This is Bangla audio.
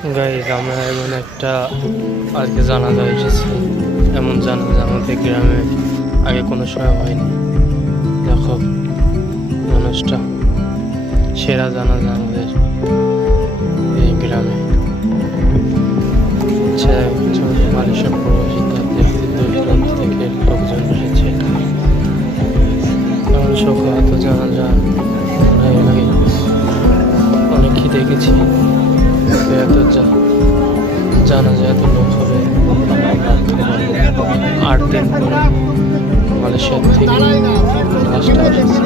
গাইজ আমরা এমন একটা আজকে জানাজা এসেছি। এমন জানাজা আমাদের গ্রামে আগে কোনো সময় হয়নি। দেখো মানুষটা, সেরা জানাজা আমাদের এই গ্রামে। মালয়েশিয়া প্রবাসী তাদের দূর দূরান্ত থেকে লোকজন এসেছে। এমন শোকাহত জানাজা অনেকই দেখেছি। এত জানাজা এত লোক হবে 8 দিন পরে মালয়েশিয়ার থেকে লাস্টটা এসেছে।